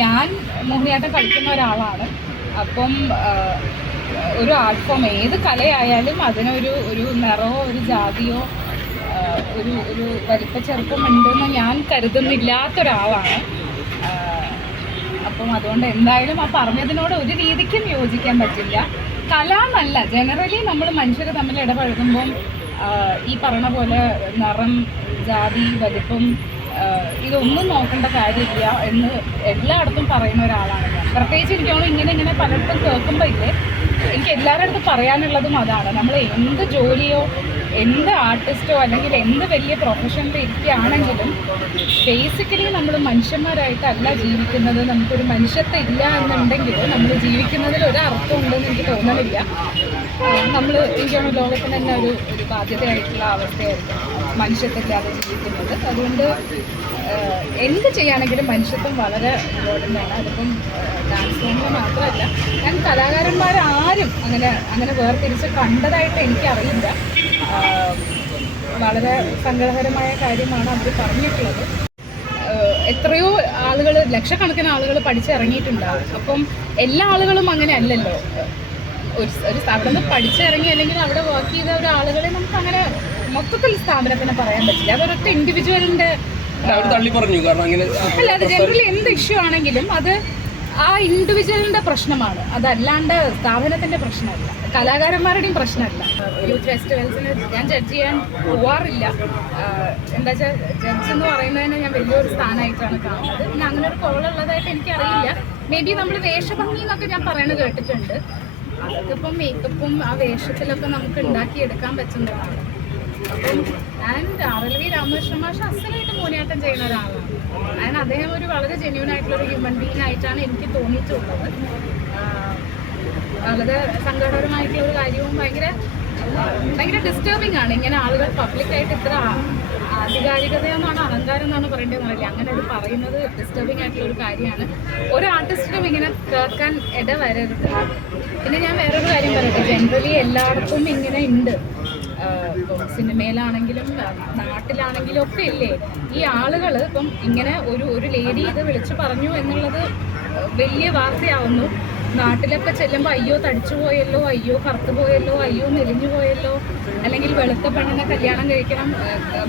ഞാൻ മോഹിനിയാട്ടം കളിക്കുന്ന ഒരാളാണ്. അപ്പം ഒരു ആർട്ട് ഫോം ഏത് കലയായാലും അതിനൊരു നിറമോ ഒരു ജാതിയോ ഒരു വലിപ്പ ചെറുപ്പമുണ്ടെന്ന് ഞാൻ കരുതുന്നില്ലാത്തൊരാളാണ്. അപ്പം അതുകൊണ്ട് എന്തായാലും ആ പറഞ്ഞതിനോട് ഒരു രീതിക്കും യോജിക്കാൻ പറ്റില്ല. കല എന്നല്ല, ജനറലി നമ്മൾ മനുഷ്യർ തമ്മിൽ ഇടപഴകുമ്പം ഈ പറഞ്ഞ പോലെ നിറം, ജാതി, വലിപ്പം ഇതൊന്നും നോക്കേണ്ട കാര്യമില്ല എന്ന് എല്ലായിടത്തും പറയുന്ന ഒരാളാണ് ഞാൻ. പ്രത്യേകിച്ച് എനിക്കോളം ഇങ്ങനെ പലയിടത്തും കേൾക്കുമ്പോൾ എനിക്ക് എല്ലാവരുടെ അടുത്തും പറയാനുള്ളതും അതാണ്. നമ്മൾ എന്ത് ജോലിയോ എന്ത് ആർട്ടിസ്റ്റോ അല്ലെങ്കിൽ എന്ത് വലിയ പ്രൊഫഷനിൽ ഇരിക്കുകയാണെങ്കിലും ബേസിക്കലി നമ്മൾ മനുഷ്യന്മാരായിട്ടല്ല ജീവിക്കുന്നത്. നമുക്കൊരു മനുഷ്യത്വം ഇല്ല എന്നുണ്ടെങ്കിൽ നമ്മൾ ജീവിക്കുന്നതിൽ ഒരു അർത്ഥം ഉണ്ടെന്ന് എനിക്ക് തോന്നണില്ല. നമ്മൾ എനിക്കാണ് ലോകത്തിന് തന്നെ ഒരു ബാധ്യതയായിട്ടുള്ള അവസ്ഥയായിരിക്കും മനുഷ്യത്വമില്ലാതെ ജീവിക്കുന്നത്. അതുകൊണ്ട് എന്ത് ചെയ്യുകയാണെങ്കിലും മനുഷ്യത്വം വളരെ ഇമ്പോർട്ടൻ്റ് ആണ്. അതിപ്പം ഡാൻസ് ഫോമിൽ മാത്രമല്ല, ഞാൻ കലാകാരന്മാരാരും അങ്ങനെ വേർതിരിച്ച് കണ്ടതായിട്ട് എനിക്കറിയില്ല. വളരെ സങ്കടകരമായ കാര്യമാണ് അവർ പറഞ്ഞിട്ടുള്ളത്. എത്രയോ ആളുകൾ, ലക്ഷക്കണക്കിന് ആളുകൾ പഠിച്ചിറങ്ങിയിട്ടുണ്ടാവും. അപ്പം എല്ലാ ആളുകളും അങ്ങനെ അല്ലല്ലോ. ഒരു അവിടെ നിന്ന് പഠിച്ചിറങ്ങി അല്ലെങ്കിൽ അവിടെ വർക്ക് ചെയ്ത ഒരാളുകളെ നമുക്ക് അങ്ങനെ മൊത്തത്തിൽ സ്ഥാപനത്തിന് പറയാൻ പറ്റില്ല. അതൊരൊറ്റ ഇൻഡിവിജ്വലിൻ്റെ അല്ല, അത് ജനറലി എന്ത് ഇഷ്യൂ ആണെങ്കിലും അത് ആ ഇൻഡിവിജ്വലിൻ്റെ പ്രശ്നമാണ്, അതല്ലാണ്ട് സ്ഥാപനത്തിൻ്റെ പ്രശ്നമല്ല, കലാകാരന്മാരുടെയും പ്രശ്നമല്ല. യൂത്ത് ഫെസ്റ്റിവൽസിന് ഞാൻ ജഡ്ജ് ചെയ്യാൻ പോവാറില്ല. എന്താ വെച്ചാൽ ജഡ്ജ് എന്ന് പറയുന്നതിന് ഞാൻ വലിയൊരു സ്ഥാനമായിട്ടാണ് കാണുന്നത്. പിന്നെ അങ്ങനെ ഒരു കോളുള്ളതായിട്ട് എനിക്കറിയില്ല. മേ ബി നമ്മൾ വേഷഭംഗി എന്നൊക്കെ ഞാൻ പറയണത് കേട്ടിട്ടുണ്ട്. അതൊക്കെ ഇപ്പം മേക്കപ്പും ആ വേഷത്തിലൊക്കെ നമുക്ക് ഉണ്ടാക്കിയെടുക്കാൻ പറ്റുന്നതാണ്. അപ്പം ഞാൻ ആറലവി രാമകൃഷ്ണ മാഷ് അസലായിട്ട് മോഹിനിയാട്ടം ചെയ്യുന്ന ഒരാളാണ്. ഞാൻ അദ്ദേഹം ഒരു വളരെ ജെന്യൂൻ ആയിട്ടുള്ളൊരു ഹ്യൂമൻ ബീങ് ആയിട്ടാണ് എനിക്ക് തോന്നിയിട്ടുള്ളത്. വളരെ സങ്കടകരമായിട്ടുള്ള ഒരു കാര്യവും ഭയങ്കര ഡിസ്റ്റർബിങ് ആണ്. ഇങ്ങനെ ആളുകൾ പബ്ലിക്കായിട്ട് ഇത്ര ആധികാരികതയെന്നാണ് അഹങ്കാരം എന്നാണ് പറയേണ്ടതെന്ന് അറിയില്ല, അങ്ങനെ അത് പറയുന്നത് ഡിസ്റ്റർബിങ് ആയിട്ടുള്ള ഒരു കാര്യമാണ്. ഒരു ആർട്ടിസ്റ്റിനും ഇങ്ങനെ കേൾക്കാൻ ഇടവരരുത്. പിന്നെ ഞാൻ വേറൊരു കാര്യം പറയട്ടെ, ജനറലി എല്ലായിടത്തും ഇങ്ങനെ ഉണ്ട്. ഇപ്പം സിനിമയിലാണെങ്കിലും നാട്ടിലാണെങ്കിലും ഒക്കെ ഇല്ലേ ഈ ആളുകൾ ഇപ്പം ഇങ്ങനെ ഒരു ലേഡി ഇത് വിളിച്ചു പറഞ്ഞു എന്നുള്ളത് വലിയ വാർത്തയാവുന്നു. നാട്ടിലൊക്കെ ചെല്ലുമ്പോൾ അയ്യോ തടിച്ചു പോയല്ലോ, അയ്യോ കറുത്തു പോയല്ലോ, അയ്യോ മെലിഞ്ഞു പോയല്ലോ, അല്ലെങ്കിൽ വെളുത്ത പെണ്ണിനെ കല്യാണം കഴിക്കണം,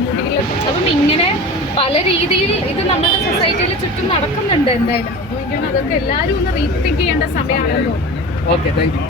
മുടിയിൽ. അപ്പം ഇങ്ങനെ പല രീതിയിൽ ഇത് നമ്മുടെ സൊസൈറ്റിയിൽ ചുറ്റും നടക്കുന്നുണ്ട് എന്തായാലും. അപ്പോൾ എനിക്കാണ് അതൊക്കെ എല്ലാവരും ഒന്ന് റീതിങ്ക് ചെയ്യേണ്ട സമയമാണെന്ന് തോന്നുന്നു. Okay, thank you.